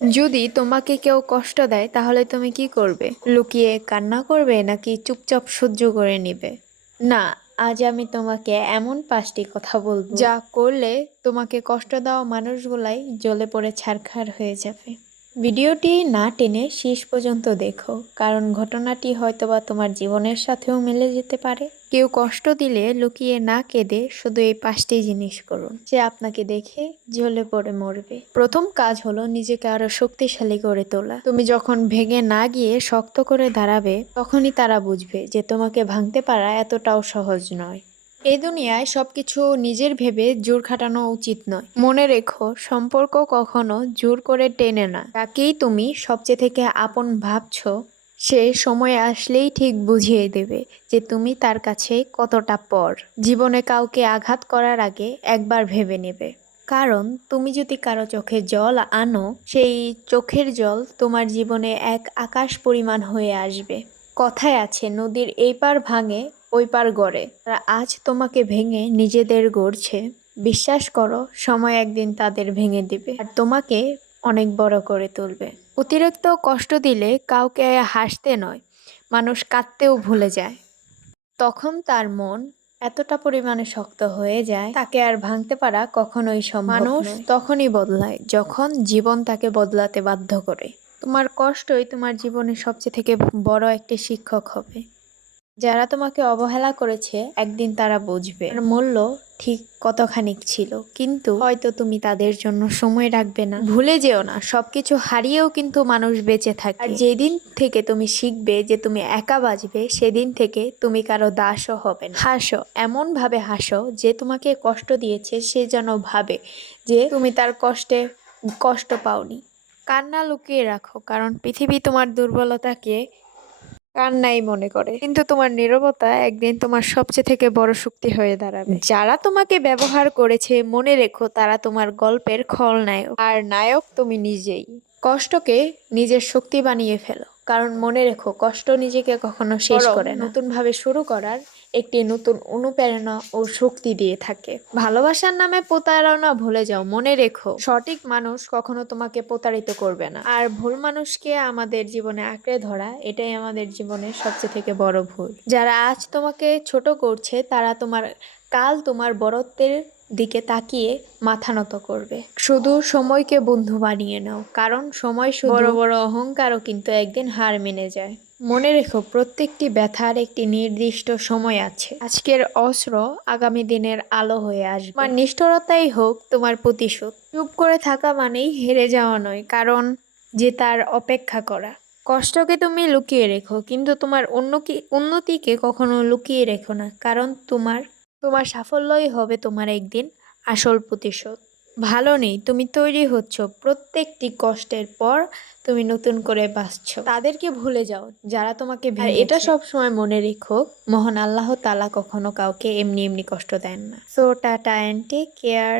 যদি তোমাকে কেউ কষ্ট দেয় তাহলে তুমি কি করবে? লুকিয়ে কান্না করবে নাকি চুপচাপ সহ্য করে নিবে? না, আজ আমি তোমাকে এমন 5টি কথা বলবো যা করলে তোমাকে কষ্ট দেওয়া মানুষগুলাই জ্বলে পড়ে ছারখার হয়ে যাবে। ভিডিওটি না টেনে শেষ পর্যন্ত দেখো, কারণ ঘটনাটি হয়তোবা তোমার জীবনের সাথেও মিলে যেতে পারে। কেউ কষ্ট দিলে লুকিয়ে না কেঁদে শুধু এই 5টি জিনিস করুন, সে আপনাকে দেখে জ্বলে পড়ে মরবে। প্রথম কাজ হলো নিজেকে আরো শক্তিশালী করে তোলা। তুমি যখন ভেঙে না গিয়ে শক্ত করে দাঁড়াবে, তখনই তারা বুঝবে যে তোমাকে ভাঙতে পারা এতটাও সহজ নয়। এই দুনিয়ায় সবকিছু নিজের ভেবে জোর খাটানো উচিত নয়। মনে রেখো, সম্পর্ক কখনো জোর করে টেনে না। তাকেই তুমি সবচেয়ে থেকে আপন ভাবছো, সে সময় আসলেই ঠিক বুঝিয়ে দেবে যে তুমি তার কাছে কতটা পর। জীবনে কাউকে আঘাত করার আগে একবার ভেবে নেবে, কারণ তুমি যদি কারো চোখে জল আনো, সেই চোখের জল তোমার জীবনে এক আকাশ পরিমাণ হয়ে আসবে। কথায় আছে, নদীর এই পার ভাঙে ওই পার গড়ে। আর আজ তোমাকে ভেঙে নিজেদের গড়ছে, বিশ্বাস করো সময় একদিন তাদের ভেঙে দিবে আর তোমাকে অনেক বড় করে তুলবে। অতিরিক্ত কষ্ট দিলে কাউকে হাসতে নয়, মানুষ কাঁদতেও ভুলে যায়। তখন তার মন এতটা পরিমাণে শক্ত হয়ে যায়, তাকে আর ভাঙতে পারা কখনোই সম্ভব নয়। মানুষ তখনই বদলায় যখন জীবন তাকে বদলাতে বাধ্য করে। তোমার কষ্টই তোমার জীবনের সবচেয়ে থেকে বড় একটি শিক্ষক হবে। যারা তোমাকে অবহেলা করেছে একদিন তারা বুঝবে আর মূল্য ঠিক কতখানি ছিল, কিন্তু হয়তো তুমি তাদের জন্য সময় রাখবে না। ভুলে যেও না, সবকিছু হারিয়েও কিন্তু মানুষ বেঁচে থাকে। আর যেদিন থেকে তুমি শিখবে যে তুমি একা বাঁচবে, সেদিন থেকে তুমি কারো দাসও হবে না। হাসো, এমন ভাবে হাসো যে তোমাকে কষ্ট দিয়েছে সে যেন ভাবে যে তুমি তার কষ্ট পাওনি। কান্না লুকিয়ে রাখো, কারণ পৃথিবী তোমার দুর্বলতাকে কান্নাই মনে করে, কিন্তু তোমার নীরবতা একদিন তোমার সবচেয়ে থেকে বড় শক্তি হয়ে দাঁড়াবে। যারা তোমাকে ব্যবহার করেছে মনে রেখো, তারা তোমার গল্পের খলনায়ক, আর নায়ক তুমি নিজেই। কষ্টকে নিজের শক্তি বানিয়ে ফেলো, কারণ মনে রেখো কষ্ট নিজেকে কখনো শেষ করে না, নতুন ভাবে শুরু করার একটি নতুন অনুপ্রেরণা ও শক্তি দিয়ে থাকে। ভালোবাসার নামে প্রতারণা ভুলে যাও, মনে রেখো সঠিক মানুষ কখনো তোমাকে প্রতারিত করবে না, আর ভুল মানুষকে আমাদের জীবনে আঁকড়ে ধরা এটাই আমাদের জীবনের সবচেয়ে থেকে বড় ভুল। যারা আজ তোমাকে ছোট করছে তারা কাল তোমার বড়ত্বের দিকে তাকিয়ে মাথা নত করবে। শুধু সময়কে বন্ধু বানিয়ে নাও, কারণ সময় শুধু বড় বড় অহংকারও কিন্তু একদিন হার মেনে যায়। মনে রেখো, প্রত্যেকটি ব্যথার একটি নির্দিষ্ট সময় আছে। আজকের অস্ত্র আগামী দিনের আলো হয়ে আসবে। তোমার নিষ্ঠুরতাই হোক তোমার প্রতিশোধ। চুপ করে থাকা মানেই হেরে যাওয়া নয়, কারণ জেতার অপেক্ষা করা। কষ্টকে তুমি লুকিয়ে রেখো, কিন্তু তোমার উন্নতিকে কখনো লুকিয়ে রেখো না, কারণ তোমার সাফল্যই হবে তোমার একদিন আসল প্রতিশোধ। ভালো নেই, তুমি তৈরি হচ্ছ। প্রত্যেকটি কষ্টের পর তুমি নতুন করে বাঁচছো। তাদেরকে ভুলে যাও যারা তোমাকে ভেঙেছে। আর এটা সব সময় মনে রেখো, মহান আল্লাহ তাআলা কখনো কাউকে এমনি এমনি কষ্ট দেন না। So tata and take care.